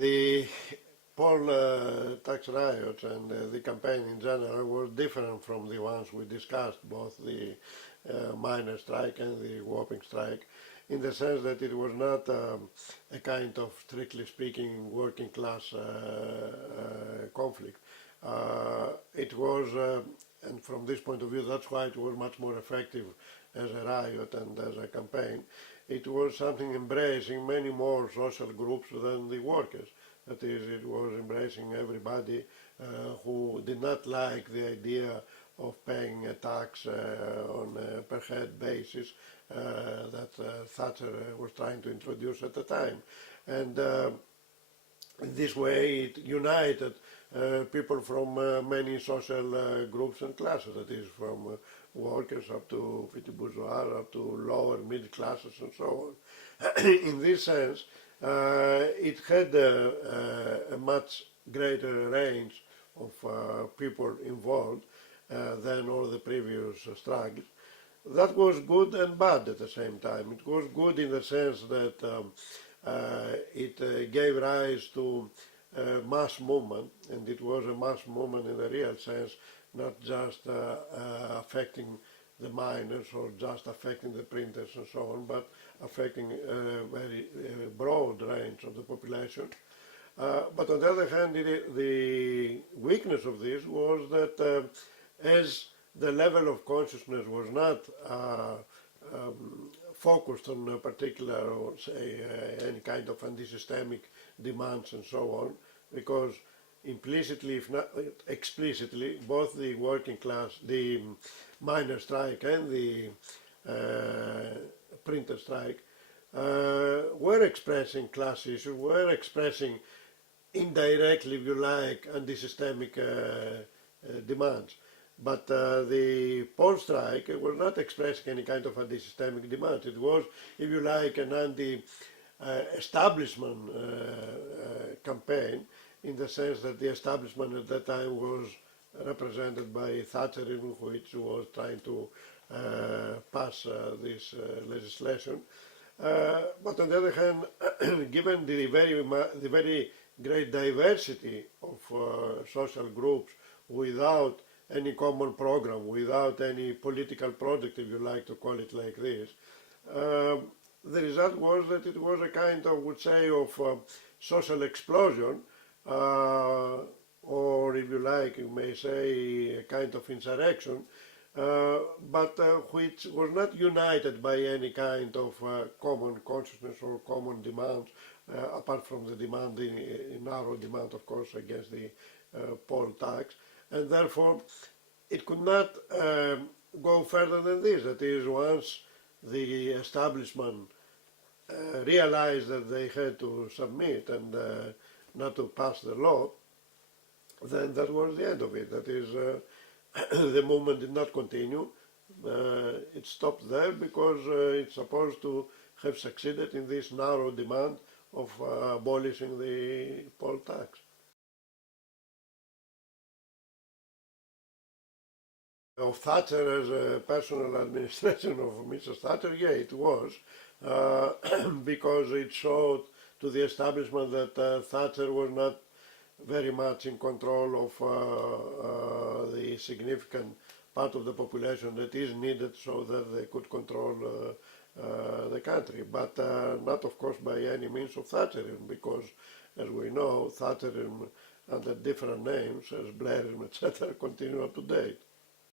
The poll-tax riots and the campaign in general were different from the ones we discussed, both the miners' strike and the working strike, in the sense that it was not a kind of, strictly speaking, working class conflict. It was, and from this point of view, that's why it was much more effective as a riot and as a campaign. It was something embracing many more social groups than the workers. That is, it was embracing everybody who did not like the idea of paying a tax on a per head basis that Thatcher was trying to introduce at the time. And in this way it united people from many social groups and classes, that is, from workers up to petit bourgeois, up to lower middle classes and so on. In this sense, it had a much greater range of people involved than all the previous struggles. That was good and bad at the same time. It was good in the sense that it gave rise to mass movement, and it was a mass movement in the real sense, not just affecting the miners or just affecting the printers and so on, but affecting a very broad range of the population. But on the other hand, the weakness of this was that as the level of consciousness was not focused on a particular, or say, any kind of anti-systemic demands and so on, because implicitly, if not explicitly, both the working class, the miner strike and the printer strike were expressing class issues, were expressing indirectly, if you like, anti-systemic demands. But the poll strike was not expressing any kind of anti-systemic demands. It was, if you like, an anti-establishment campaign, in the sense that the establishment at that time was represented by Thatcherism, which was trying to pass this legislation. But on the other hand, given the very great diversity of social groups without any common program, without any political project, if you like to call it like this, the result was that it was a kind of, would say, of social explosion, or if you like, you may say a kind of insurrection, but which was not united by any kind of common consciousness or common demands, apart from the demand, the narrow demand, of course, against the poll tax. And therefore, it could not go further than this. That is, once the establishment realized that they had to submit and not to pass the law, then that was the end of it. That is, the movement did not continue. It stopped there because it's supposed to have succeeded in this narrow demand of abolishing the poll tax. Of Thatcher as a personal administration of Mrs. Thatcher, yeah, it was, because it showed to the establishment that Thatcher was not very much in control of the significant part of the population that is needed so that they could control the country, but not, of course, by any means of Thatcherism, because, as we know, Thatcherism under different names, as Blairism, etc., continue up to date.